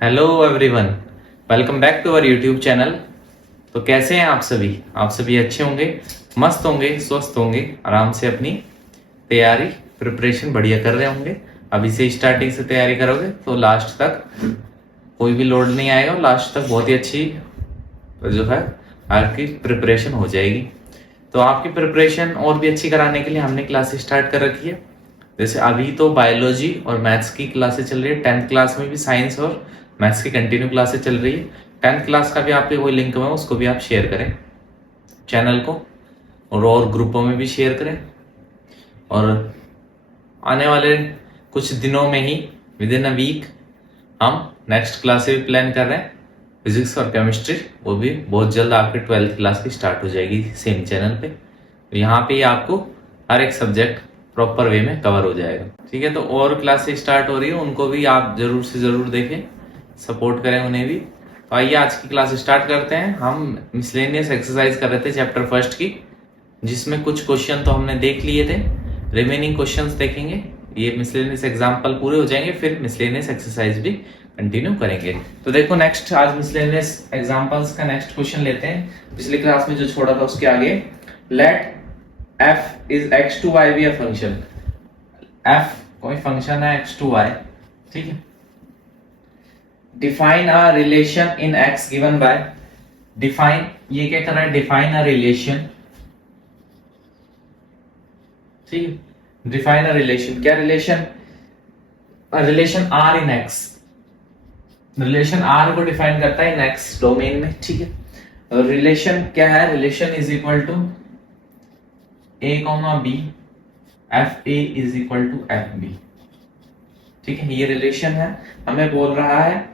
Hello everyone, welcome back to our YouTube channel. तो कैसे हैं आप सभी? आप सभी अच्छे होंगे, मस्त होंगे, स्वस्थ होंगे, आराम से अपनी तैयारी प्रिपरेशन बढ़िया कर रहे होंगे। अभी से स्टार्टिंग से तैयारी करोगे तो लास्ट तक कोई भी लोड नहीं आएगा और लास्ट तक बहुत ही अच्छी जो है आपकी प्रिपरेशन हो जाएगी। तो आपकी प्रिपरेशन और भी अच्छी कराने के लिए हमने क्लासेस स्टार्ट कर रखी है। जैसे अभी तो बायोलॉजी और मैथ्स की क्लासेस चल रही है, 10th क्लास में भी साइंस और मैथ्स की कंटिन्यू क्लासेस चल रही है। 10th क्लास का भी आपके कोई लिंक में उसको भी आप शेयर करें चैनल को, और ग्रुपों में भी शेयर करें। और आने वाले कुछ दिनों में ही विद इन अ वीक हम नेक्स्ट क्लास भी प्लान कर रहे हैं, फिजिक्स और केमिस्ट्री। वो भी बहुत जल्द आपके 12th क्लास की स्टार्ट हो जाएगी सेम चैनल पे। तो यहाँ पे ही आपको हर एक सब्जेक्ट प्रॉपर वे में कवर हो जाएगा। ठीक है, तो और क्लासेस स्टार्ट हो रही है, उनको भी आप जरूर से जरूर देखें, सपोर्ट करें उन्हें भी। तो आइए आज की क्लास स्टार्ट करते हैं। हम मिसलेनियस एक्सरसाइज कर रहे थे चैप्टर फर्स्ट की, जिसमें कुछ क्वेश्चन तो हमने देख लिए थे, रिमेनिंग क्वेश्चंस देखेंगे। ये मिसलेनियस एग्जाम्पल पूरे हो जाएंगे, फिर मिसलेनियस एक्सरसाइज भी कंटिन्यू करेंगे। तो देखो नेक्स्ट आज मिसलेनियस एग्जाम्पल्स का नेक्स्ट क्वेश्चन लेते हैं। पिछली क्लास में जो छोड़ा था उसके आगे, let f is x to y भी फंक्शन। f कोई फंक्शन है x टू y, ठीक है। Define a relation in x given by, define ये क्या कर रहा है, डिफाइन अ रिलेशन, ठीक है। डिफाइन अ रिलेशन, क्या रिलेशन? रिलेशन r इन x, रिलेशन r को डिफाइन करता है इन x डोमेन में, ठीक है। रिलेशन क्या है? Relation is equal to a comma b, F A is equal to F B, ठीक है। ये रिलेशन है, हमें बोल रहा है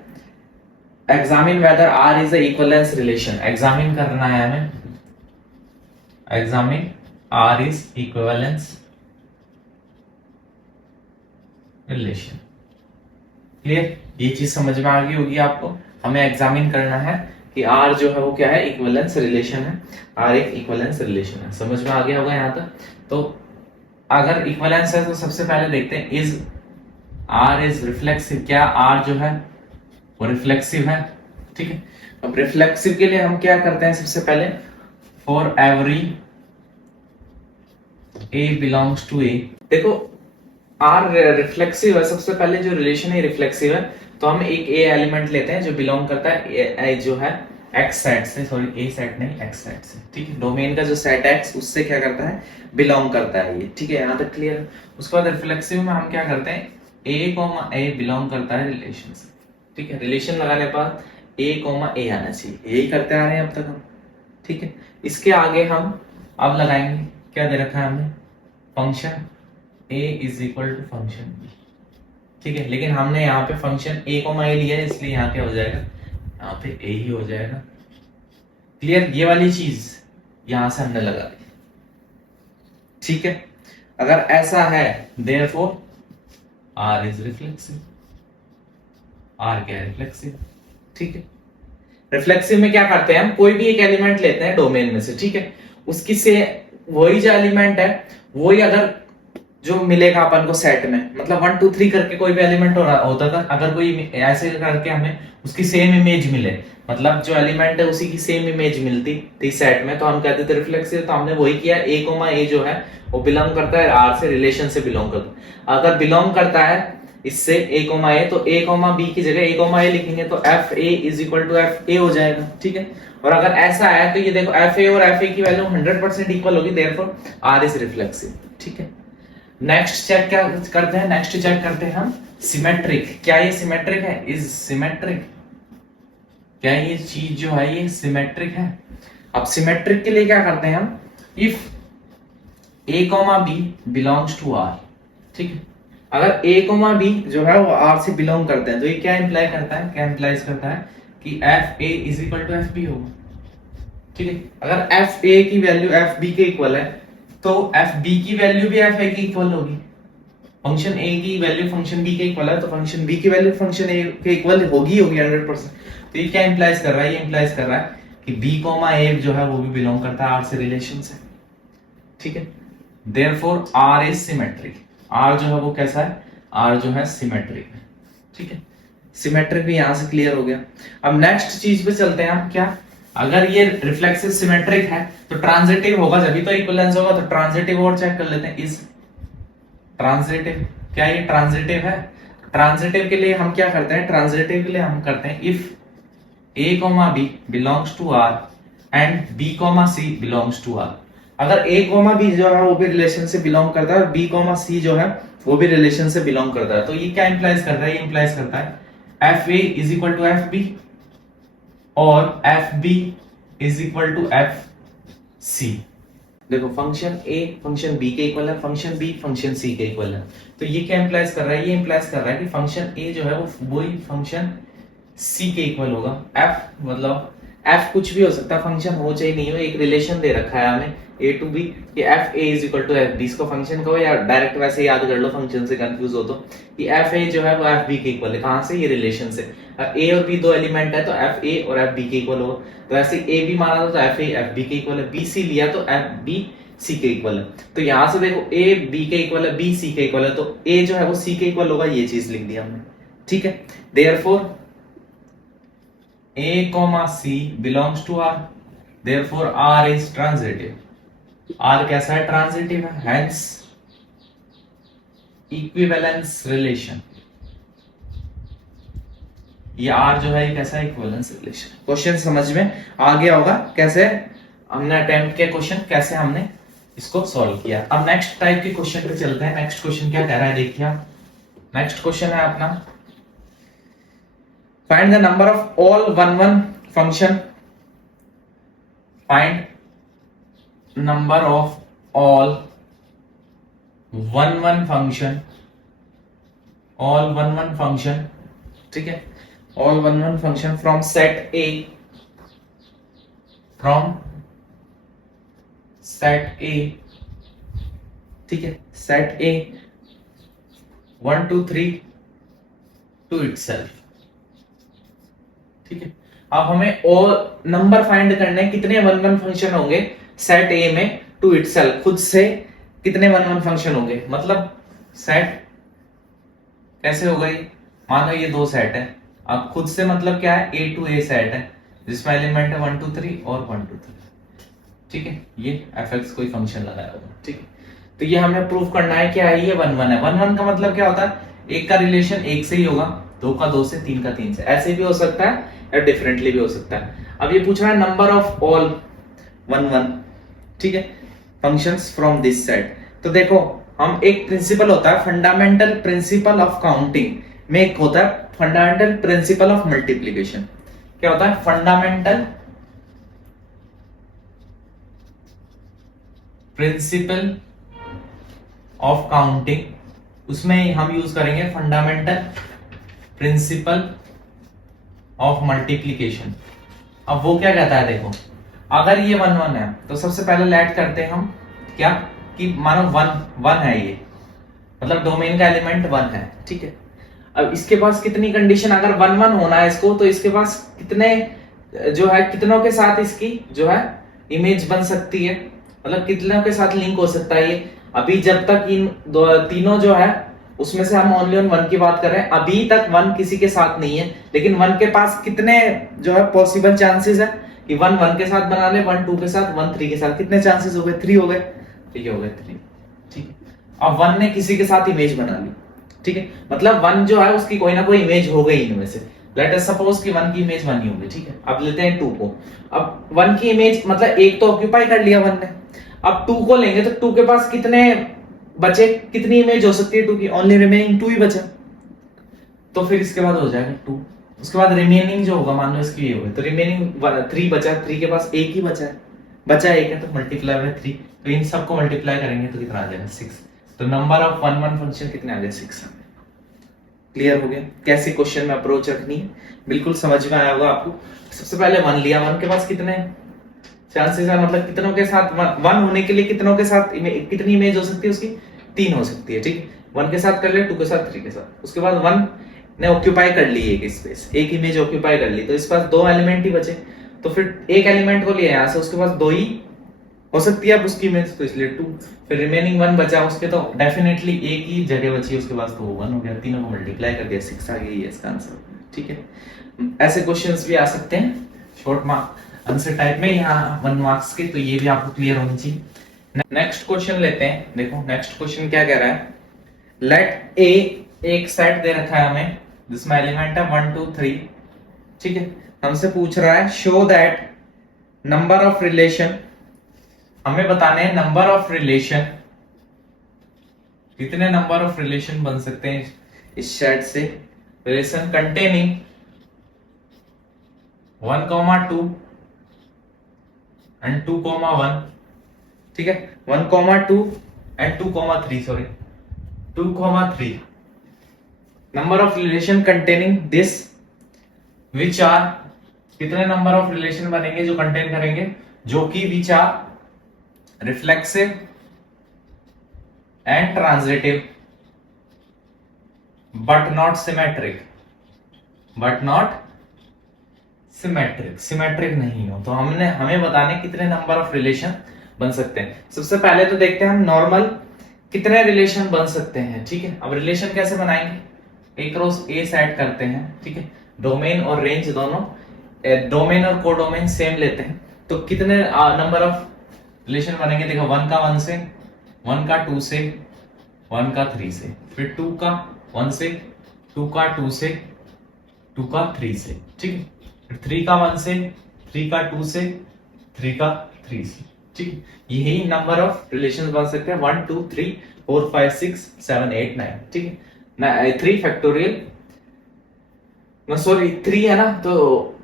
examine whether R is equivalence relation. Examine करना है हमें, examine R is equivalence relation. Clear? ये चीज समझ में आ गई होगी आपको। हमें एग्जामिन करना है कि आर जो है वो क्या है, इक्वलेंस रिलेशन है। आर एक इक्वलेंस रिलेशन है, समझ में आ गया होगा यहाँ तक। तो अगर इक्वलेंस है तो सबसे पहले देखते हैं, इज आर इज रिफ्लेक्सिव। क्या आर जो है वो रिफ्लेक्सिव है, ठीक है। अब रिफ्लेक्सिव के लिए हम क्या करते हैं, सबसे पहले for every A belongs to A. देखो आर रिफ्लेक्सिव है, सबसे पहले जो रिलेशन है रिफ्लेक्सिव है, तो हम एक ए एलिमेंट लेते हैं जो बिलोंग करता है जो है एक्स सेट से, सॉरी ए सेट नहीं एक्स सेट से, ठीक है। डोमेन का जो सेट एक्स उससे क्या करता है, बिलोंग करता है ये, ठीक है। यहाँ तक क्लियर है। उसके बाद रिफ्लेक्सिव में हम क्या करते हैं, ए कॉमा ए बिलोंग करता है रिलेशन से, ठीक है। रिलेशन लगाने के बाद ए कॉमा ए आना चाहिए, यही करते आ रहे हैं अब तक हम, ठीक है। इसके आगे हम अब लगाएंगे, क्या दे रखा है हमने, function a is equal to function b, ठीक है। लेकिन हमने यहाँ पे फंक्शन a कॉमा a लिया है, इसलिए यहाँ क्या हो जाएगा, यहाँ पे a ही हो जाएगा। क्लियर? ये वाली चीज यहां से हमने लगा दी, ठीक है। अगर ऐसा है therefore r is reflexive, r क्या है, रिफ्लेक्सिव, ठीक है। रिफ्लेक्सिव में क्या करते हैं हम, कोई भी एक एलिमेंट लेते हैं डोमेन में से, ठीक है। उसकी से वही जो एलिमेंट है वही अगर जो मिलेगा अपन को सेट में, मतलब 1 2 3 करके कोई भी एलिमेंट होता था, अगर कोई ऐसे करके हमें उसकी सेम इमेज मिले, मतलब जो एलिमेंट है उसी की सेम इमेज मिलती थी सेट में, तो हम कहते थे रिफ्लेक्सिव। तो हमने वही किया, ए कोमा ए जो है वो बिलोंग करता है आर से, रिलेशन से बिलोंग करता है। अगर बिलोंग करता है इससे ए कोमा ए, तो ए कोमा बी की जगह ए कोमा ए लिखेंगे, तो F A is equal to F A हो जाएगा, ठीक है। और अगर ऐसा है तो ये देखो एफ ए और एफ ए की वैल्यू 100% इक्वल होगी, देयरफॉर आर इज रिफ्लेक्सिव, ठीक है। नेक्स्ट चेक क्या करते हैं, नेक्स्ट चेक करते हैं हम सिमेट्रिक। क्या ये सिमेट्रिक है, इज सिमेट्रिक, क्या ये चीज जो है ये सिमेट्रिक है। अब सिमेट्रिक के लिए क्या करते हैं हम, if a comma B belongs to R, ठीक है। अगर a कॉमा बी जो है वो r से बिलोंग करते हैं, तो ये क्या इंप्लाई करता है, क्या इंप्लाइज करता है कि F A is equal to F B होगा, ठीक है। अगर एफ ए की वैल्यू एफ बी के इक्वल है, तो एफ बी की वैल्यू भी एफ ए की इक्वल होगी। फंक्शन ए की वैल्यू फंक्शन बी के इक्वल है, तो फंक्शन बी की वैल्यू फंक्शन ए के इक्वल होगी 100%। तो ये क्या इंप्लाइज कर रहा है, ये इंप्लाइज कर रहा है कि बी कॉमा ए जो है वो भी बिलोंग करता है आर से रिलेशन से, ठीक है। Therefore R is symmetric, R जो है वो कैसा है, आर जो है सिमेट्रिक है, ठीक है। सिमेट्रिक भी यहां से क्लियर हो गया। अब नेक्स्ट चीज पे चलते हैं हम, क्या अगर ये रिफ्लेक्सिव सिमेट्रिक है तो ट्रांजिटिव होगा, जब भी तो इक्विवेलेंस होगा। तो ट्रांजिटिव और चेक कर लेते हैं, इज ट्रांजिटिव, क्या ये ट्रांजिटिव है? ट्रांजिटिव के लिए हम क्या करते हैं, ट्रांजिटिव के लिए हम करते हैं if a comma b belongs to r and b comma c belongs to r। अगर a कॉमा b जो है वो भी रिलेशन से बिलोंग करता है और b कॉमा c जो है वो भी रिलेशन से बिलोंग करता है, तो ये क्या इंप्लाइज करता है? ये इंप्लाइज करता है fa is equal to fb और fb is equal to fc। देखो फंक्शन a फंक्शन b के इक्वल है, फंक्शन b फंक्शन c के इक्वल है। तो ये क्या इंप्लाइज कर रहा है? ये इंप्लाइज कर रहा है कि फंक्शन a जो है वो वही फंक्शन c के इक्वल होगा। f मतलब f कुछ भी हो सकता है, फंक्शन हो चाहे नहीं हो, एक रिलेशन दे रखा है हमें a टू b कि f a is equal to f b। इसको फंक्शन कहो या डायरेक्ट वैसे याद कर लो, फंक्शन से कंफ्यूज हो तो, कि f a जो है वो f b के इक्वल है। कहां से? ये रिलेशन से। a और b दो एलिमेंट है तो f a और f b के इक्वल होगा। तो ऐसे a b माना था तो f a f b के इक्वल है, b c लिया तो f b c के इक्वल है। तो यहां से देखो a b के इक्वल है, b c के इक्वल है, तो a जो है वो c के इक्वल होगा, ये चीज लिख दिया हमने, ठीक है। Therefore a comma c belongs to r, therefore r is transitive। r कैसा है? ट्रांजिटिव है, hence इक्विवेलेंस रिलेशन। ये r जो है ये कैसा है? Equivalence relation. क्वेश्चन समझ में आ गया होगा कैसे हमने अटेम्प्ट किया क्वेश्चन, कैसे हमने इसको सॉल्व किया। अब नेक्स्ट टाइप के क्वेश्चन पे चलते हैं। नेक्स्ट क्वेश्चन क्या कह रहा है देखिए आप। नेक्स्ट क्वेश्चन है अपना, find the number of all 1 1 function, find number of all 1 1 function, all 1 1 function, ठीक है, all 1 1 function from set A, from set A, ठीक है, set A 1 2 3 to itself, ठीक है। अब हमें और नंबर फाइंड करने हैं, कितने 1 1 फंक्शन होंगे सेट ए में टू इटसेल्फ, खुद से कितने 1 1 फंक्शन होंगे। मतलब सेट कैसे होगा ये, मानो ये दो सेट है, अब खुद से मतलब क्या है, ए टू ए सेट है जिसमें एलिमेंट है 1 2 3 और 1 2 3, ठीक है। ये fx कोई फंक्शन लगाया होगा, ठीक है। तो ये हमें प्रूफ करना है क्या है, ये 1 1 है। 1 1 का मतलब क्या होता है, एक का रिलेशन एक से ही होगा, दो का दो से, तीन का तीन से, ऐसे भी हो सकता है या डिफरेंटली भी हो सकता है। अब ये पूछ रहा है नंबर ऑफ ऑल 1 1, ठीक है, फंक्शंस फ्रॉम दिस सेट। तो देखो हम एक प्रिंसिपल होता है फंडामेंटल प्रिंसिपल ऑफ काउंटिंग में, एक होता है फंडामेंटल प्रिंसिपल ऑफ मल्टीप्लिकेशन। क्या होता है? फंडामेंटल प्रिंसिपल ऑफ काउंटिंग, उसमें हम यूज करेंगे फंडामेंटल प्रिंसिपल ऑफ मल्टीप्लिकेशन। अब वो क्या कहता है, देखो अगर ये 1 1 है तो सबसे पहले लेट करते हैं हम क्या, कि मानो 1 1 है, ये मतलब डोमेन का एलिमेंट 1 है, ठीक है। अब इसके पास कितनी कंडीशन, अगर 1 1 होना है इसको, तो इसके पास कितने जो है, कितनों के साथ इसकी जो है इमेज बन सकती है, मतलब कितनों के साथ लिंक हो सकता है ये। अभी जब तक इन तीनों जो है उसमें से हम ओनली ऑन 1 की बात कर रहे हैं, अभी तक 1 किसी के साथ नहीं है, लेकिन 1 के पास कितने जो है पॉसिबल चांसेस है कि 1 1 के साथ बना ले, 1 2 के साथ, 1 3 के साथ। कितने चांसेस हो गए? 3 हो गए, ठीक है, हो गए 3, ठीक है। अब 1 ने किसी के साथ इमेज बना ली, ठीक है, मतलब 1 जो है उसकी कोई ना कोई इमेज हो गई इनमें से। लेट अस सपोज कि 1 की इमेज 1 ही होगी, ठीक है। अब लेते हैं 2 को। अब 1 की इमेज मतलब एक तो ऑक्यूपाई कर लिया 1 ने, अब 2 को लेंगे तो 2 के पास कितने बचे, कितनी इमेज हो सकती है 2 की? ओनली रिमेनिंग 2 ही बचा, तो फिर इसके बाद हो जाएगा 2। उसके बाद रिमेनिंग जो होगा, मान लो इसकी ये होगी, तो रिमेनिंग 3 बचा, 3 के पास एक ही बचा है, बचा एक है, तो मल्टीप्लाई बाय 3, तो इन सबको मल्टीप्लाई करेंगे तो कितना आ जाएगा? 6। तो नंबर ऑफ 1 1 फंक्शन कितने आ गए? 6। क्लियर हो गया कैसे क्वेश्चन में अप्रोच रखनी है, बिल्कुल समझ में आया होगा आपको। सबसे पहले 1 लिया, 1 के पास कितने चांसेस है, मतलब कितनों के साथ 1 होने के लिए कितनों के साथ कितनी इमेज हो सकती है उसकी? 3 हो सकती है, ठीक है। 1 के साथ कर ले, 2 के साथ, 3 के साथ। उसके बाद 1 ने ऑक्यूपाई कर ली एक स्पेस, एक इमेज ऑक्यूपाई कर ली, तो इस पास 2 एलिमेंट ही बचे, तो फिर एक एलिमेंट को लिया यहां से, उसके पास 2 ही हो सकती है अब उसकी इमेज, तो इसलिए 2। फिर रिमेनिंग 1 बचा, उसके तो डेफिनेटली एक ही जगह बची, उसके पास तो 1 हो गया, तीनों को मल्टीप्लाई कर दिया, 6 आ गई है इसका आंसर। ठीक है। ऐसे क्वेश्चंस भी आ सकते हैं शॉर्ट मार्क आंसर टाइप में, यहाँ 1 मार्क्स के, तो ये भी आपको क्लियर होनी चाहिए। नेक्स्ट क्वेश्चन लेते हैं। देखो नेक्स्ट क्वेश्चन क्या कह रहा है, लेट ए, एक सेट दे रखा है हमें जिसमें एलिमेंट है 1 2 3, ठीक है। हमसे पूछ रहा है show that number of relation, हमें बताने हैं नंबर ऑफ रिलेशन, कितने नंबर ऑफ रिलेशन बन सकते हैं इस सेट से, रिलेशन कंटेनिंग 1, 2 एंड 2, 1, ठीक है। 1, 2 and 2, 3, sorry 2, 3 number of relation containing this which R, कितने नंबर ऑफ रिलेशन बनेंगे जो कंटेन करेंगे, जो कि which R reflexive and transitive but not symmetric, but not symmetric, symmetric नहीं हो। तो हमें बताने कितने नंबर ऑफ रिलेशन बन सकते हैं। सबसे पहले तो देखते हैं हम नॉर्मल कितने रिलेशन बन सकते हैं, ठीक है। अब रिलेशन कैसे बनाएंगे, एक रोज ए सेट करते हैं, ठीक है। डोमेन और रेंज दोनों, डोमेन और कोडोमेन सेम लेते हैं, तो कितने नंबर ऑफ रिलेशन बनेंगे, देखो 1 का 1 से, 1 का 2 से, 1 का 3 से, फिर 2 का 1 से, 2 का 2 से, 2 का 3 से, ठीक है। फिर 3 का 1 से, 3 का 2 से, 3 का 3 से, ठीक है। यही नंबर ऑफ रिलेशन बन सकते हैं 1 2 3 4 5 6 7 8 9, ठीक है। 3 फैक्टोरियल, सॉरी 3 है ना, तो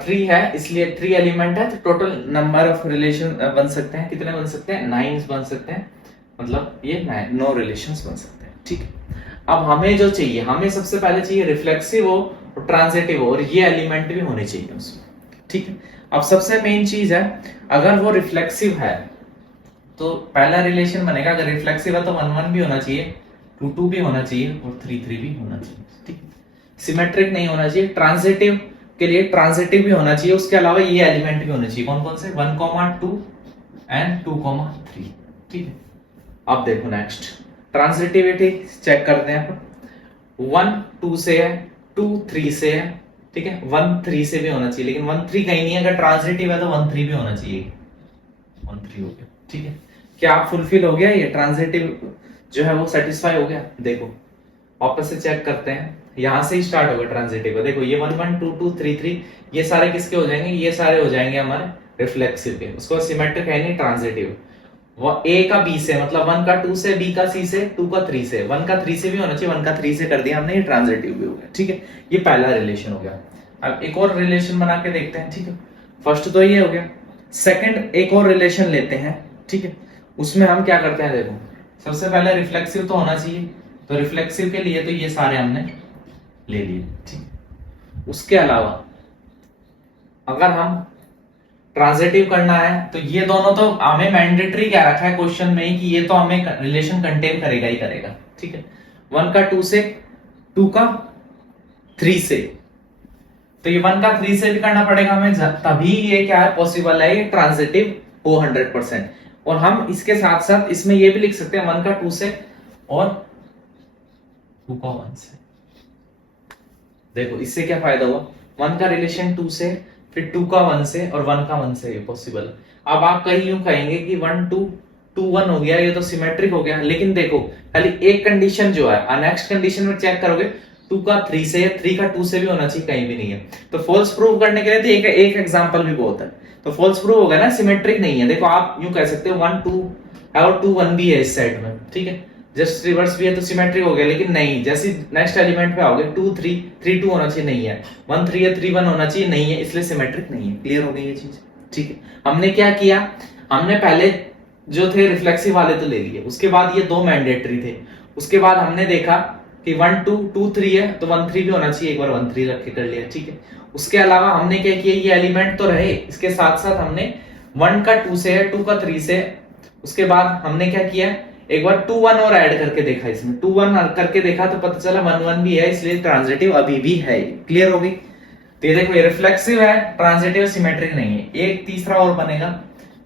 3 है इसलिए 3 एलिमेंट है, तो टोटल नंबर ऑफ रिलेशन बन सकते हैं, कितने बन सकते हैं, 9 बन सकते हैं, मतलब ये 9 रिलेशंस बन सकते हैं, ठीक है। अब हमें जो चाहिए, हमें सबसे पहले चाहिए रिफ्लेक्सिव हो और ट्रांजिटिव हो और ये एलिमेंट भी होने चाहिए उसमें, ठीक है। अब सबसे मेन चीज है, अगर वो रिफ्लेक्सिव है तो पहला रिलेशन बनेगा, अगर रिफ्लेक्सिव है तो 1 1 भी होना चाहिए, 2 2 भी होना चाहिए और 3 3 भी होना चाहिए, ठीक है। सिमेट्रिक नहीं होना चाहिए। ट्रांजिटिव के लिए ट्रांजिटिव भी होना चाहिए, उसके अलावा ये एलिमेंट भी होने चाहिए, कौन कौन से, 1 2 एंड 2 3, ठीक है। अब देखो नेक्स्ट ट्रांजिटिविटी चेक करते हैं अपन, 1 2 से है, 2 3 से है, ठीक है। 1 3 से भी होना चाहिए, लेकिन 1 3 कहीं नहीं है, अगर ट्रांजिटिव है तो 1 3 भी होना चाहिए, 1 3 हो गया, ठीक है। क्या आप फुलफिल हो गया, ये ट्रांजिटिव जो है वो सेटिस्फाई हो गया। देखो वापस से चेक करते हैं, यहां से ही स्टार्ट होगा ट्रांजिटिव, देखो ये 1 1 2 2 3 3 ये सारे किसके हो जाएंगे, ये सारे हो जाएंगे हमारे रिफ्लेक्सिव के, उसको सिमेट्रिक है नहीं ट्रांजिटिव। वो ए का बी से, मतलब 1 का 2 से, बी का सी से, 2 का 3 से, 1 का 3 से भी होना चाहिए, 1 का 3 से कर दिया हमने, ये ट्रांजिटिव भी हो गया, ठीक है। ये पहला रिलेशन हो गया। अब एक और रिलेशन बना के देखते हैं, ठीक है। फर्स्ट तो ये हो गया, सेकंड एक और रिलेशन लेते हैं, ठीक है। उसमें हम क्या करते हैं, देखो सबसे पहले रिफ्लेक्सिव तो होना चाहिए, तो रिफ्लेक्सिव के लिए तो ये सारे हमने ले लिए, ठीक। उसके अलावा अगर हम ट्रांजिटिव करना है तो ये दोनों तो हमें मैंडेटरी क्या रखा है क्वेश्चन में ही, कि ये तो हमें रिलेशन कंटेन करेगा ही करेगा, ठीक है। 1 का 2 से, 2 का 3 से, तो ये 1 का 3 से भी करना पड़ेगा हमें, तभी ये क्या है पॉसिबल है, ये ट्रांजिटिव हो 100%। और हम इसके साथ साथ इसमें ये भी लिख सकते हैं 1 का 2 से और 2 का 1 से। देखो इससे क्या फायदा हुआ, 1 का रिलेशन 2 से, फिर 2 का 1 से और 1 का 1 से ये पॉसिबल। अब आप कहीं यूं कहेंगे कि 1 2 2 1 हो गया, ये तो सिमेट्रिक हो गया, लेकिन देखो खाली एक कंडीशन जो है, नेक्स्ट कंडीशन में चेक करोगे 2 का 3 से या 3 का 2 से भी होना चाहिए, कहीं भी नहीं है। तो फॉल्स प्रूव करने के लिए तो एक एग्जांपल भी बहुत है, तो फॉल्स प्रूव होगा ना, सिमेट्रिक नहीं है। देखो आप यूं कह सकते हो 1 2 और 2 1 भी है इस सेट में, ठीक है, जस्ट रिवर्स भी है तो सिमेट्रिक हो गया, लेकिन नहीं, जैसे नेक्स्ट एलिमेंट पे आओगे 2 3 3 2 होना चाहिए, नहीं है, 1 3 या 3 1 होना चाहिए, नहीं है, इसलिए सिमेट्रिक नहीं है। क्लियर हो गई ये चीज, ठीक है। हमने क्या किया, हमने पहले जो थे रिफ्लेक्सिव वाले तो ले लिए, उसके बाद ये 2 मैंडेटरी थे, उसके बाद हमने देखा कि 1 2 2 3 है तो 1 3 भी होना चाहिए, एक बार 1 3 रख के कर लिया, ठीक है। उसके अलावा हमने क्या किया, ये एलिमेंट तो रहे, इसके साथ साथ हमने 1 का 2 से है, 2 का 3 से, उसके बाद हमने क्या किया, एक बार 2 1 और ऐड करके देखा, इसमें 2 1 करके देखा तो पता चला 1 1 भी है, इसलिए ट्रांजिटिव अभी भी है। क्लियर हो गई। तो ये देखो ये रिफ्लेक्सिव है, ट्रांजिटिव सिमेट्रिक नहीं है। एक तीसरा और बनेगा,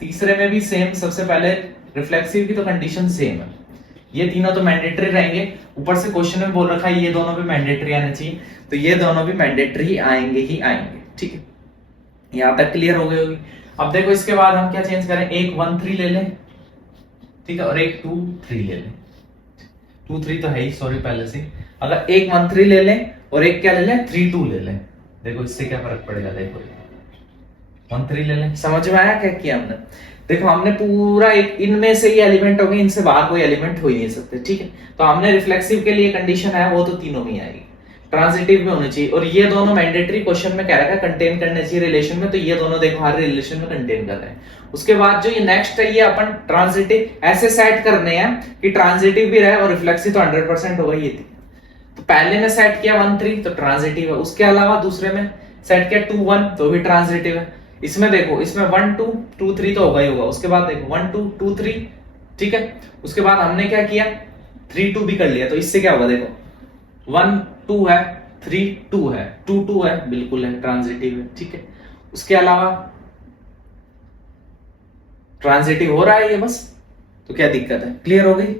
तीसरे में भी सेम, सबसे पहले रिफ्लेक्सिव की तो कंडीशन सेम है, ये तीनों तो मैंडेटरी रहेंगे, ऊपर से क्वेश्चन में बोल रखा है ये दोनों भी मैंडेटरी आने चाहिए, तो ये दोनों भी मैंडेटरी आएंगे ही आएंगे। ठीक है, यहां तक क्लियर हो गई होगी। अब देखो इसके बाद हम क्या चेंज करें, एक 1 3 ले लें, ठीक है, और एक 2 3 ले लें। 2 3 तो है ही, सॉरी पहले से। अगर एक 1 3 ले लें और एक क्या ले लें 3 2 ले लें, देखो इससे क्या फर्क पड़ेगा। देखो 1 3 ले लें, समझ में आया क्या किया हमने। देखो हमने पूरा एक इनमें से ही एलिमेंट हो गए, इनसे बाहर कोई एलिमेंट हो ही नहीं सकते। ठीक है, तो हमने रिफ्लेक्सिव के लिए कंडीशन है वो तो तीनों में आएगी, ट्रांजिटिव में होनी चाहिए, और ये दोनों मैंडेटरी क्वेश्चन में कह रखा है कंटेन करने चाहिए रिलेशन में, तो ये दोनों देखो हर रिलेशन में कंटेन कर रहे हैं। उसके बाद जो ये नेक्स्ट है ये अपन ट्रांजिटिव ऐसे सेट करने हैं कि ट्रांजिटिव भी रहे और रिफ्लेक्सिव तो 100% होगा। ये तो पहले में सेट किया 1 3 तो ट्रांजिटिव है, उसके अलावा दूसरे में सेट किया 2 1 तो भी ट्रांजिटिव है। इसमें देखो इसमें 1 2 2 3 तो होगा ही होगा, उसके बाद देखो 1 2 2 3, ठीक है। उसके बाद हमने क्या किया 3 2 भी कर लिया, तो इससे क्या होगा देखो 1 2 है 3 2 है 2 2 है, बिल्कुल है ट्रांजिटिव है। ठीक है, उसके अलावा ट्रांजिटिव हो रहा है ये बस, तो क्या दिक्कत है, क्लियर हो गई।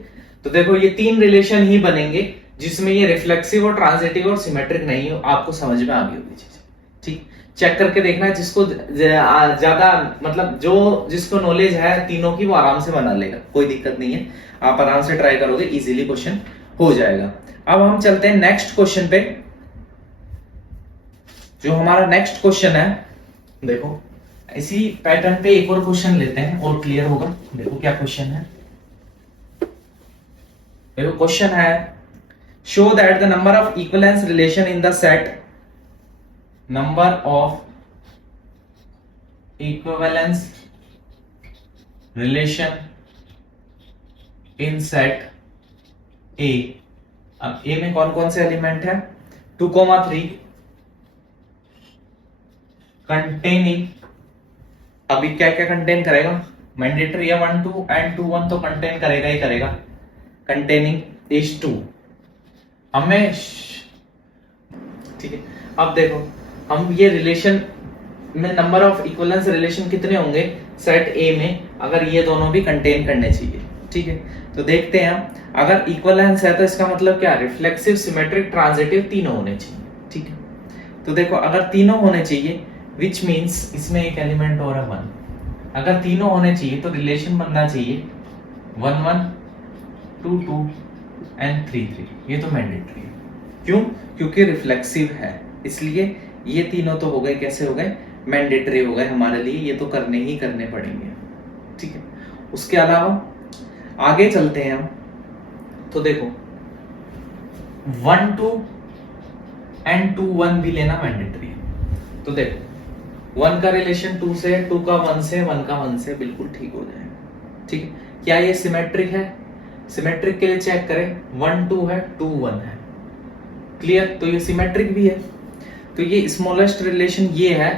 तो देखो ये तीन रिलेशन ही बनेंगे जिसमें ये रिफ्लेक्सिव और ट्रांजिटिव और सिमेट्रिक नहीं हो, आपको समझ में आ गई होगी चीज। ठीक, चेक करके देखना है, जिसको ज्यादा मतलब जो जिसको नॉलेज है तीनों की वो आराम से बना लेगा, कोई दिक्कत नहीं है, आप आराम से ट्राई करोगे इजीली क्वेश्चन हो जाएगा। अब हम चलते हैं नेक्स्ट क्वेश्चन पे। जो हमारा नेक्स्ट क्वेश्चन है, देखो इसी पैटर्न पे एक और क्वेश्चन लेते हैं और क्लियर होगा। देखो क्या क्वेश्चन है, देखो क्वेश्चन है show that the number of equivalence relation in the set, number of equivalence relation in set ए। अब ए में कौन कौन से एलिमेंट है 2, 3 कंटेनिंग, अभी क्या क्या कंटेन करेगा, मैंडेटरी है 1 2 एंड 2 1 तो कंटेन करेगा ही करेगा, कंटेनिंग इज 2 हमें। ठीक है, अब देखो हम ये रिलेशन में नंबर ऑफ इक्विवेलेंस रिलेशन कितने होंगे सेट ए में, अगर ये दोनों भी कंटेन करने चाहिए। ठीक है, तो देखते हैं हम, अगर इक्विवेलेंस है तो इसका मतलब क्या, रिफ्लेक्सिव सिमेट्रिक ट्रांजिटिव तीनों होने चाहिए। ठीक है, तो देखो अगर तीनों होने चाहिए विच मीन्स इसमें एक एलिमेंट और है 1, अगर तीनों होने चाहिए तो रिलेशन बनना चाहिए 1 1 2 2 एंड 3 3, ये तो मैंडेटरी है। क्यों, क्योंकि रिफ्लेक्सिव है, इसलिए ये तीनों तो हो गए, कैसे हो गए, मैंडेटरी हो गए हमारे लिए, ये तो करने ही करने पड़ेंगे। ठीक है, उसके अलावा आगे चलते हैं हम, तो देखो 1 2 एंड 2 1 भी लेना मैंडेटरी है। तो देखो 1 का रिलेशन 2 से, 2 का 1 से, 1 का 1 से, बिल्कुल ठीक हो जाएगा। ठीक है, क्या ये सिमेट्रिक है, सिमेट्रिक के लिए चेक करें 1 2 है 2 1 है, क्लियर, तो ये सिमेट्रिक भी है। तो ये स्मॉलेस्ट रिलेशन ये है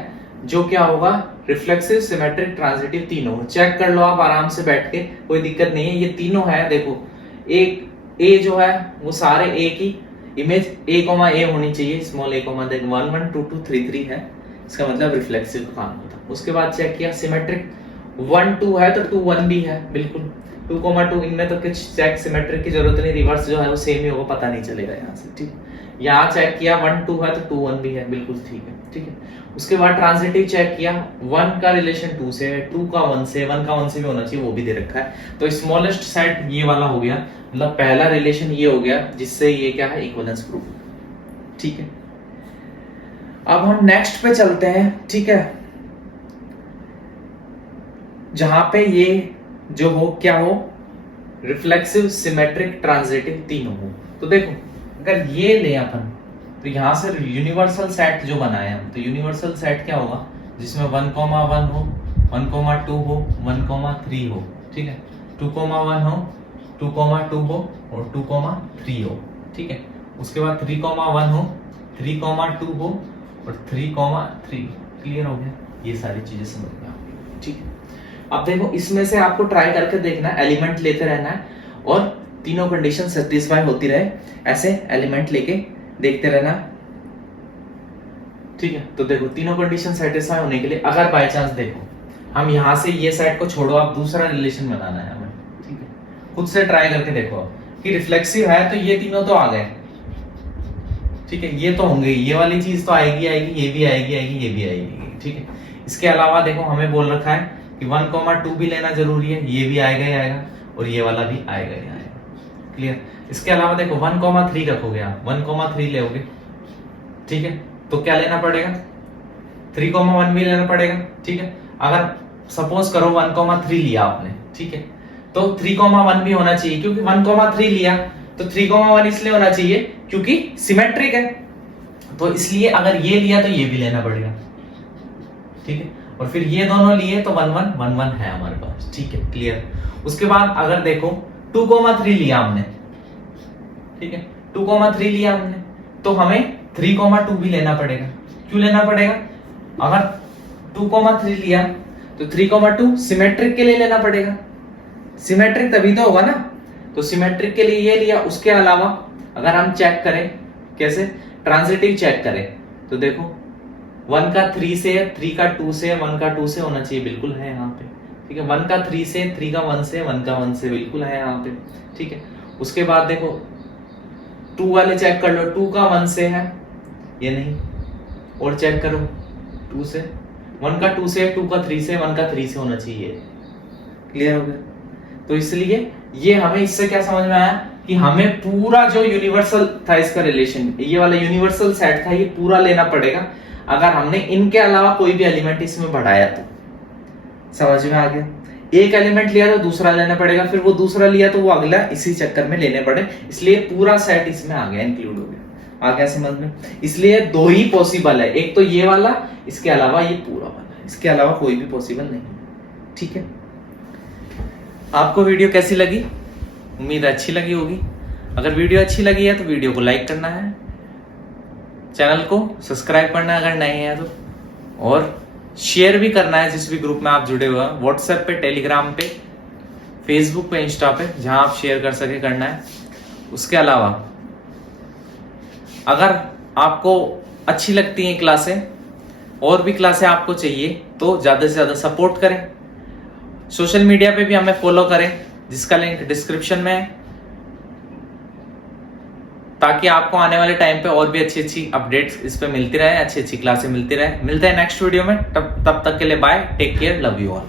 जो क्या होगा, रिफ्लेक्सिव सिमेट्रिक ट्रांजिटिव तीनों, चेक कर लो आप आराम से बैठ के, कोई दिक्कत नहीं है, ये तीनों है। देखो एक ए जो है वो सारे ए की इमेज ए कोमा ए होनी चाहिए, स्मॉल ए कोमा, देख 1 1 2 2 3 3 है, इसका मतलब रिफ्लेक्सिव का काम होता है। उसके बाद चेक किया सिमेट्रिक 1 2 है तो 2 1 भी है, बिल्कुल 2 2 इनमें तो कुछ चेक सिमेट्रिक की जरूरत नहीं, रिवर्स जो है वो सेम ही होगा, पता नहीं चलेगा यहाँ से। ठीक, यहाँ चेक किया 1 2 है तो 2 1 भी है, बिल्कुल ठीक है। ठीक है, उसके बाद ट्रांजिटिव चेक किया 1 का रिलेशन 2 से, 2 का 1 से, 1 का 1 से भी होना चाहिए, वो भी दे रखा है। तो स्मॉलेस्ट सेट ये वाला हो गया, मतलब पहला रिलेशन ये हो गया जिससे ये क्या है, इक्विवेलेंस प्रूफ। ठीक है, अब हम नेक्स्ट पे चलते हैं। ठीक है, जहां पे ये जो हो क्या हो, रिफ्लेक्सिव सिमेट्रिक ट्रांजिटिव तीनों हो। तो देखो अगर ये ले अपन, तो यहां से यूनिवर्सल सेट जो बनाया हम, तो यूनिवर्सल सेट क्या होगा, जिसमें 1 1 हो, 1 2 हो, 1 3 हो। ठीक है, 2 1 हो, 2 2 हो और 2 3 हो। ठीक है, उसके बाद 3 1 हो, 3 2 हो और 3 3, क्लियर हो गया, ये सारी चीजें समझ में आ गई। ठीक है, अब देखो इसमें से आपको ट्राई करके देखना है, एलिमेंट लेते रहना है और तीनों कंडीशन सेटिस्फाई होती रहे, ऐसे एलिमेंट लेके देखते रहना। ठीक है, तो देखो तीनों कंडीशन सेटिस्फाई होने के लिए अगर बाय चांस देखो हम यहां से ये सेट को छोड़ो, आप दूसरा रिलेशन बनाना है हमें। ठीक है, खुद से ट्राई करके देखो, कि रिफ्लेक्सिव है तो ये तीनों तो आ गए, ठीक है, ये तो होंगे, ये वाली चीज तो आएगी आएगी, ये भी आएगी आएगी, ये भी आएगी, ठीक है। इसके अलावा देखो हमें बोल रखा है कि 1,2 भी लेना जरूरी है, ये भी आएगा ही आएगा और ये वाला भी आएगा ही आएगा, क्लियर। इसके अलावा देखो 1,3 रखोगे आप, 1,3 लोगे, ठीक है, तो क्या लेना पड़ेगा, 3,1 भी लेना पड़ेगा, ठीक है। अगर सपोज करो 1,3 लिया आपने, ठीक है, तो 3,1 भी होना चाहिए, क्योंकि 1,3 लिया तो 3,1 इसलिए होना चाहिए क्योंकि सिमेट्रिक है, तो इसलिए अगर ये लिया तो ये भी लेना पड़ेगा, ठीक है। और फिर ये दोनों लिए तो 1 1 1 1 है हमारे पास, ठीक है, क्लियर। उसके बाद अगर देखो 2,3 लिया हमने, ठीक है, 2,3 लिया हमने, तो हमें 3,2 भी लेना पड़ेगा। क्यों लेना पड़ेगा, अगर 2,3 लिया तो 3,2 सिमेट्रिक के लिए लेना पड़ेगा, सिमेट्रिक तभी तो होगा ना, तो सिमेट्रिक के लिए ये लिया। उसके अलावा अगर हम चेक करें, कैसे, ट्रांजिटिव चेक करें, तो देखो 1 का 3 से, 3 का 2 से, 1 का 2 से होना चाहिए, बिल्कुल है यहाँ पे, ठीक है। 1 का 3 से, 3 का 1 से, 1 का 1 से, बिल्कुल है यहाँ पे, ठीक है। उसके बाद देखो 2 वाले चेक कर लो, 2 का 1 से है, ये नहीं, और चेक करो 2 से, 1 का 2 से, 2 का 3 से, 1 का 3 से होना चाहिए, क्लियर हो गया। तो इसलिए ये हमें इससे क्या समझ में आया कि हमें पूरा जो यूनिवर्सल था इसका रिलेशन, ये वाला यूनिवर्सल सेट था, ये पूरा लेना पड़ेगा अगर हमने इनके अलावा कोई भी एलिमेंट इसमें बढ़ाया तो। समझ में आ गया, एक एलिमेंट लिया तो दूसरा लेना पड़ेगा, फिर वो दूसरा लिया तो वो अगला, इसी चक्कर में लेने पड़े, इसलिए पूरा सेट इसमें आ गया, इंक्लूड हो गया। आ गया समझ में। इसलिए 2 ही पॉसिबल है, एक तो ये वाला, इसके अलावा ये पूरा वाला, इसके अलावा कोई भी पॉसिबल नहीं, ठीक है। आपको वीडियो कैसी लगी, उम्मीद अच्छी लगी होगी। अगर वीडियो अच्छी लगी है तो वीडियो को लाइक करना है, चैनल को सब्सक्राइब करना है अगर नए हैं तो, और शेयर भी करना है जिस भी ग्रुप में आप जुड़े हुए हैं, व्हाट्सएप पे, टेलीग्राम पे, फेसबुक पे, इंस्टा पे, जहां आप शेयर कर सके करना है। उसके अलावा अगर आपको अच्छी लगती हैं क्लासें, और भी क्लासें आपको चाहिए तो ज्यादा से ज्यादा सपोर्ट करें, सोशल मीडिया पे भी हमें फॉलो करें, जिसका लिंक डिस्क्रिप्शन में है, ताकि आपको आने वाले टाइम पे और भी अच्छी अच्छी अपडेट्स इस पे मिलती रहे, अच्छी अच्छी क्लासें मिलती रहे। मिलते हैं नेक्स्ट वीडियो में, तब तक के लिए bye, take care, love you all.